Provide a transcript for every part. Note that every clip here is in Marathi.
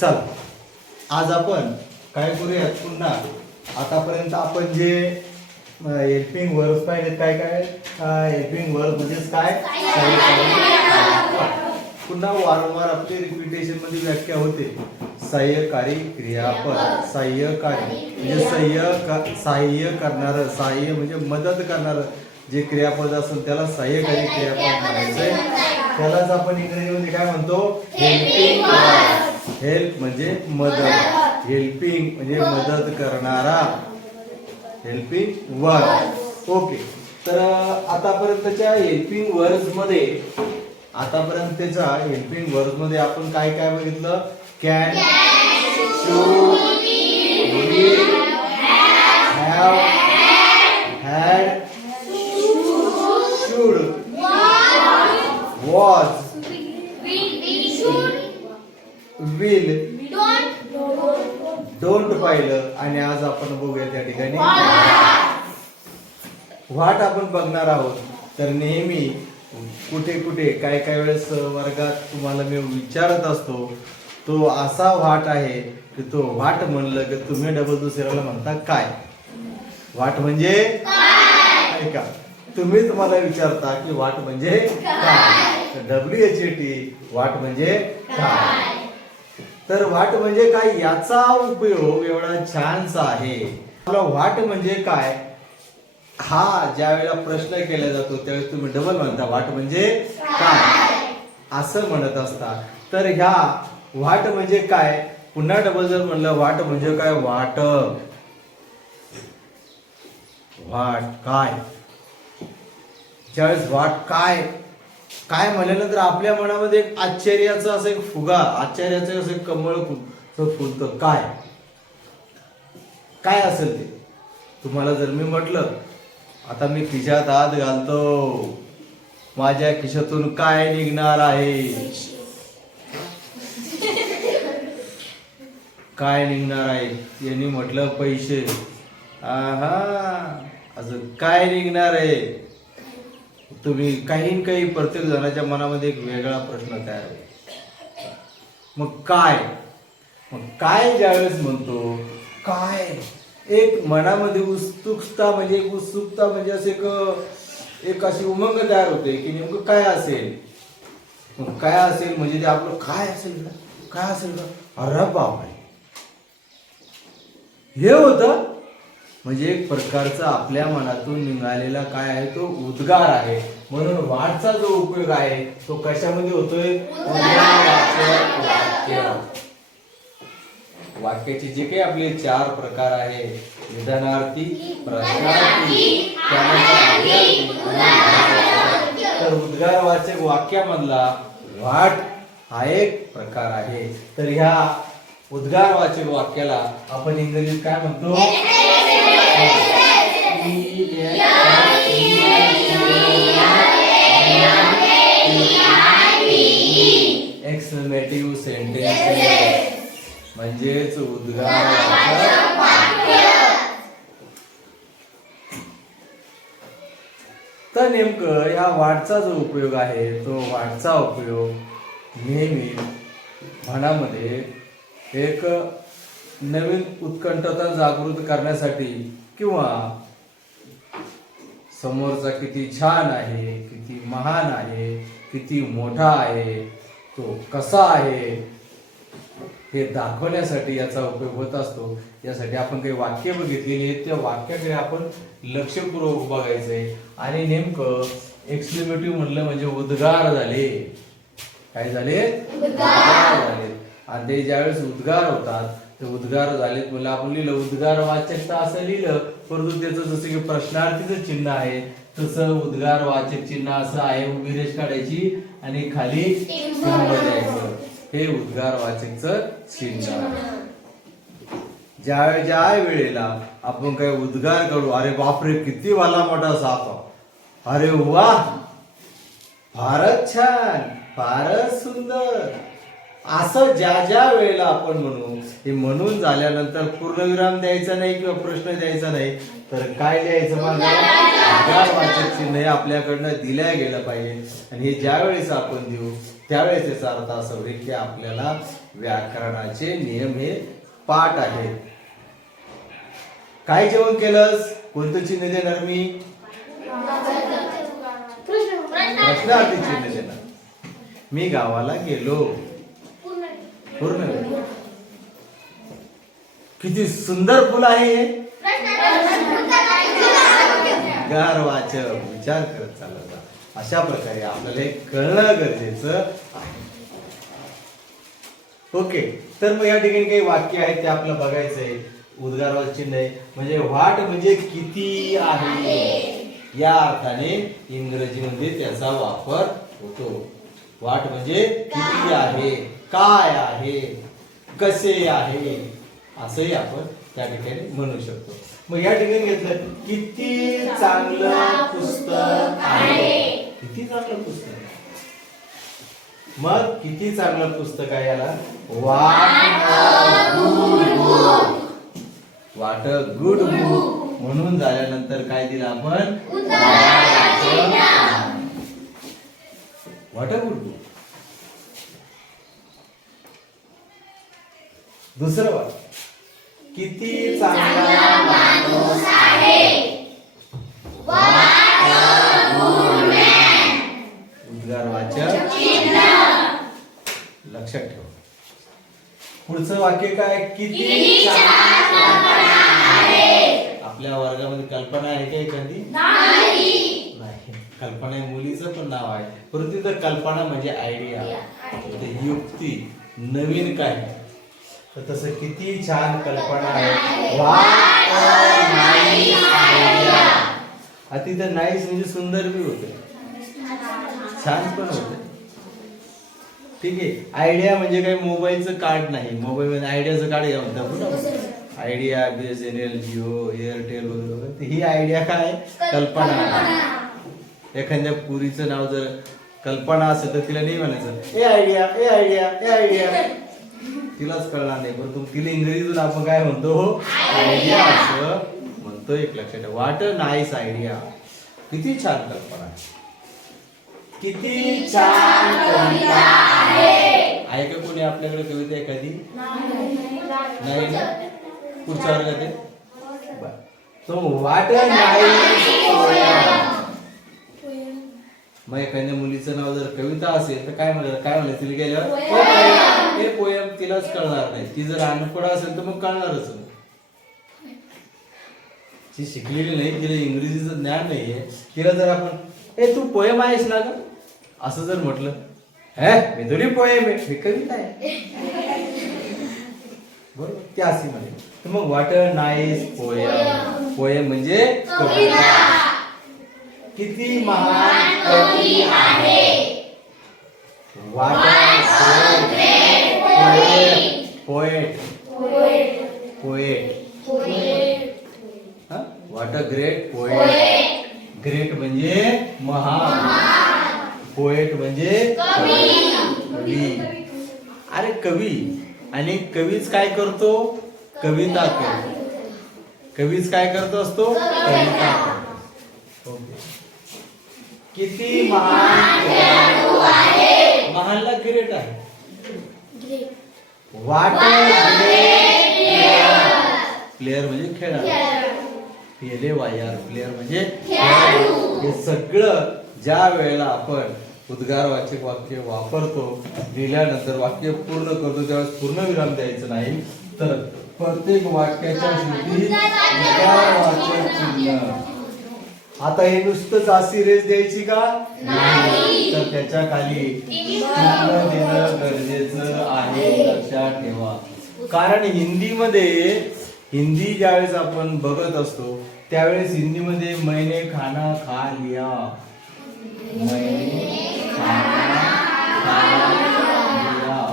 चल. आज आपण काय करूयात पुन्हा? आतापर्यंत आपण जे हेल्पिंग वर्ड्स पाहिलेत काय काय? हेल्पिंग वर्ड म्हणजेच काय? सहाय्यकारी. पुन्हा वारंवार आपली रिपिटेशनमध्ये व्याख्या होते. सहाय्यकारी क्रियापद. सहाय्यकारी म्हणजे सहाय्य सहाय्य करणार. सहाय्य म्हणजे मदत करणार. जे क्रियापद असेल त्याला सहाय्यकारी क्रियापद म्हणायचंय. त्यालाच आपण इंग्रजीमध्ये काय म्हणतो? हेल्पिंग हेल्प म्हणजे मदत. हेल्पिंग म्हणजे मदत करणारा. हेल्पिंग वर्ड ओके तर आतापर्यंतच्या हेल्पिंग वर्ड्समध्ये आतापर्यंतच्या हेल्पिंग वर्ड्समध्ये आपण काय काय बघितलं? कॅन शू हॅव पाहिलं आणि आज आपण बघूया त्या ठिकाणी. वाट. आपण बघणार आहोत. तर नेहमी कुठे कुठे काय काय वेळेस वर्गात तुम्हाला मी विचारत असतो तो असा वाट आहे की तो वाट म्हणलं की तुम्ही डबल दुसऱ्याला म्हणता काय? वाट म्हणजे? ऐका तुम्ही तुम्हाला विचारता की वाट म्हणजे काय? W H A T what म्हणजे काय? तर वाट म्हणजे काय याचा उपयोग एवढा छानसा आहे. आपला वाट म्हणजे काय? हा ज्या वेळेला प्रश्न केला जातो त्यावेळेस तुम्ही डबल म्हणता. वाट म्हणजे काय? असं म्हणत असता. तर ह्या वाट म्हणजे काय? पुन्हा डबल जर म्हणलं वाट म्हणजे काय? वाट. वाट काय? ज्यावेळेस वाट काय? काय म्हणल्यानंतर आपल्या मनामध्ये एक आश्चर्याचं असं एक फुगा आश्चर्याचं असं एक कमळ फुल फुलतं. काय? काय असेल ते? तुम्हाला जर मी म्हटलं आता मी खिशात हात घालतो. माझ्या खिशातून काय निघणार आहे? काय निघणार आहे? यांनी म्हटलं पैसे. आहा अजून काय निघणार आहे? तुम्ही काही ना काही प्रत्येक जणाच्या मनामध्ये एक वेगळा प्रश्न तयार होईल. मग काय? मग काय ज्यावेळेस म्हणतो काय? एक मनामध्ये उत्सुकता म्हणजे एक उत्सुकता म्हणजे असं एक एक अशी उमंग तयार होते की नेमकं काय असेल? मग काय असेल म्हणजे ते आपलं काय असेल का? काय असेल का अरे बापरे. हे होतं म्हणजे एक प्रकारचा आपल्या मनातून निघालेला काय आहे तो उद्गार आहे. म्हणून वाटचा जो उपयोग आहे तो कशामध्ये होतोय? वाक्य. वाक्याचे जे काही आपले चार प्रकार आहे विधानार्थी प्रश्नार्थी तर उद्गारवाचक वाक्यामधला वाट हा एक प्रकार आहे. तर ह्या उद्गारवाचक वाक्याला आपण इंग्रजीत काय म्हणतो? एक्समेटिव्ह सेंटेन्स म्हणजेच उद्गार. तर नेमकं या वाटचा जो उपयोग आहे तो वाटचा उपयोग नेहमी म्हणामध्ये एक नवीन उत्कंठता जागृत करण्यासाठी किंवा समोरचा किती छान आहे किती महान आहे किती मोठा आहे तो कसा आहे हे दाखवण्यासाठी याचा उपयोग होत असतो. यासाठी आपण काही वाक्य बघितलेली आहेत. त्या वाक्याकडे आपण लक्षपूर्वक बघायचंय. आणि नेमकं एक्सप्लेमेटिव्ह म्हणलं म्हणजे उद्गार झाले. काय झाले? उद्गार झाले. आणि ते ज्यावेळेस उद्गार होतात ते उद्गार झालेत म्हणलं आपण लिहिलं उद्गार वाचकता असं लिहिलं परंतु त्याचं जसं की प्रश्नार्थीचं चिन्ह आहे तसं उद्गार वाचक चिन्ह असं आहे उभी रेष काढायची आणि खाली द्यायचं हे उद्गार वाचकचं चिन्ह आहे. ज्या ज्या वेळेला आपण काही उद्गार करू अरे बापरे किती वाला मोठा साप. अरे वा! फारच छान फारच सुंदर. असं ज्या ज्या वेळेला आपण म्हणू हे म्हणून झाल्यानंतर पूर्णविराम द्यायचा नाही किंवा प्रश्न द्यायचा नाही तर काय द्यायचं माझं उद्गारवाचक चिन्ह हे आपल्याकडनं दिल्या गेलं पाहिजे. आणि हे ज्या वेळेस आपण देऊ त्यावेळेस याचा अर्थ असा होईल की आपल्याला व्याकरणाचे नियम हे पाठ आहेत. काय जेवण केलंस? कोणतं चिन्ह देणार मी? प्रश्नार्थी चिन्ह देणार. मी गावाला गेलो. पूर्ण किती सुंदर फुल आहे हे. विचार करत चालत अशा प्रकारे आपल्याला हे कळणं गरजेचं आहे. ओके तर मग या ठिकाणी काही वाक्य आहेत ते आपल्याला बघायचं आहे. उद्गाराचं चिन्ह आहे. म्हणजे वाट म्हणजे किती आहे? या अर्थाने इंग्रजीमध्ये त्याचा वापर होतो. वाट म्हणजे किती आहे? काय आहे? कसे आहे? असंही आपण त्या ठिकाणी म्हणू शकतो. मग या ठिकाणी घेतलं किती चांगलं पुस्तक आहे? किती चांगलं पुस्तक? मग किती चांगलं पुस्तक आहे याला? गुड वाट गुड बुक. म्हणून झाल्यानंतर काय दिलं आपण? दुसरं वाट किती चांगला माणूस उद्गार वाचक लक्षात ठेवा. पुढचं वाक्य काय? किती आपल्या वर्गामध्ये कल्पना आहे का एखादी? नाही. कल्पना हे मुलीचं पण नाव आहे. परंतु तिथं कल्पना म्हणजे आयडिया युक्ती नवीन काय तर तसं किती छान कल्पना आहे. हा तिथं नाईस म्हणजे सुंदर बी होते. छान पण होते. ठीक आहे. आयडिया म्हणजे काही मोबाईलचं कार्ड नाही. मोबाईल मध्ये आयडियाचं कार्ड घ्या म्हणतात Idea B S N L Jio Airtel वगैरे वगैरे. तर ही आयडिया काय? कल्पना. आहे एखाद्या पुरीचं नाव जर कल्पना असेल तर तिला नाही म्हणायचं. ए आयडिया ए आयडिया ए आयडिया तिलाच कळणार नाही. पण तिला इंग्रजीतून आपण काय म्हणतो? आयडिया असं म्हणतो एक लक्षात ठेवा. वाट नाईस आयडिया किती छान कल्पना. किती छान कविता आहे. का कोणी आपल्याकडे कविता एखादी नाही ना? पुढच्या वर्गात. तो वाट नाईस मग एखाद्या मुलीचं नाव जर कविता असेल तर काय म्हणलं? काय म्हणलं? तिला गेल्यावर. हे पोयम तिलाच कळणार नाही. ती जर अनपढ असेल तर मग कळणारच नाही ती शिकलेली नाही तिला इंग्रजीचं ज्ञान नाहीये. तिला जर आपण ए तू पोयम आहेस ना ग? असं जर म्हटलं हे मी थोडी पोयम आहे हे कविता आहे. बरोबर? ती अशी म्हणे. तर मग वाट नाईस पोयम पोयम म्हणजे कविता. किती महान कवी आहे. Poet poet what a great poet great म्हणजे महान. पोएट म्हणजे कवी. अरे कवी. आणि कवीच काय करतो? कविता करतो. कवीच काय करतो असतो? कविता करतो. ओके. किती महान महानला ग्रेट आहे. वाट प्लेयर म्हणजे खेळाडू. पेले वायर प्लेयर म्हणजे हे सगळं ज्या वेळेला आपण उद्गारवाचक वाक्य वापरतो लिहिल्यानंतर वाक्य पूर्ण करतो त्यावेळेस पूर्ण विराम द्यायचं नाही तर प्रत्येक वाक्याच्या शेवटी उद्गारवाचक चिन्ह. आता हे नुसतं जास्ती रेस द्यायची का? नाही. तर त्याच्याखाली देणं गरजेचं आहे लक्षात ठेवा. कारण हिंदीमध्ये हिंदी ज्यावेळेस आपण बघत असतो त्यावेळेस हिंदीमध्ये मैने खाना खा लिया. मैने खाना खा लिया.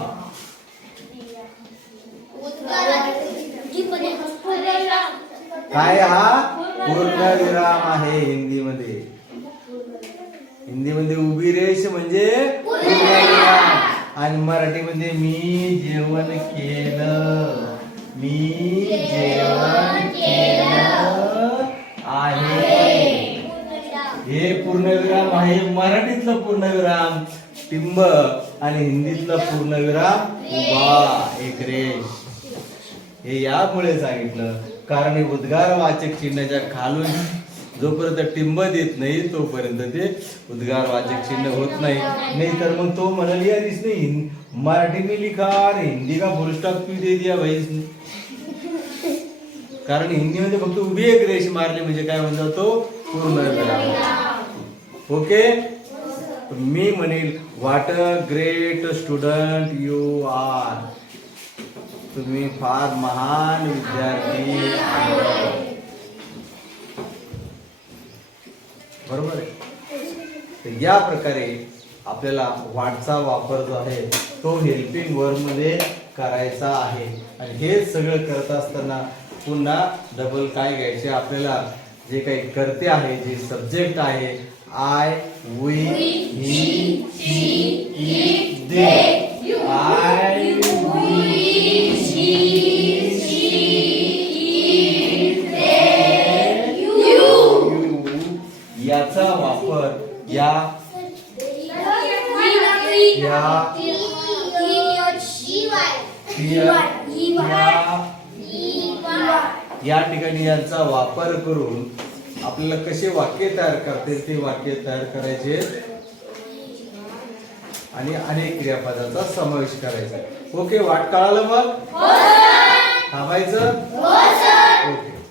काय हा? हे आणि हिंदीतला पूर्णविराम उभा. एक रेष हे यामुळे सांगितलं. कारण हे उद्गारवाचक चिन्हाच्या खालून जोपर्यंत टिंब देत नाही तोपर्यंत ते उद्गारवाचक चिन्ह होत नाही. नाही तर मग तो म्हणाल यार इसने मराठी मी लिखा आणि हिंदी का फुल स्टॉप दे दिया भाई कारण हिंदीमध्ये फक्त उभी एक रेष मारली म्हणजे काय म्हणतो तो? पूर्ण विराम. ओके? मी म्हणेल what a great student you are तुम्ही फार महान विद्यार्थी बरोबर आहे? या प्रकारे आपल्याला वाटचा वापर जो आहे तो हेल्पिंग वर्डमध्ये करायचा आहे. आणि हे सगळं करत असताना पुन्हा डबल काय घ्यायचे आपल्याला? जे काही करते आहे जे सब्जेक्ट आहे आय वी ही दे आय याचा वापर या या ठिकाणी यांचा वापर करून आपल्याला कसे वाक्य तयार करता येईल ते वाक्य तयार करायचे. आणि अनेक क्रियापदाचा समावेश करायचा. ओके वाट कळालं मग? थांबायचं?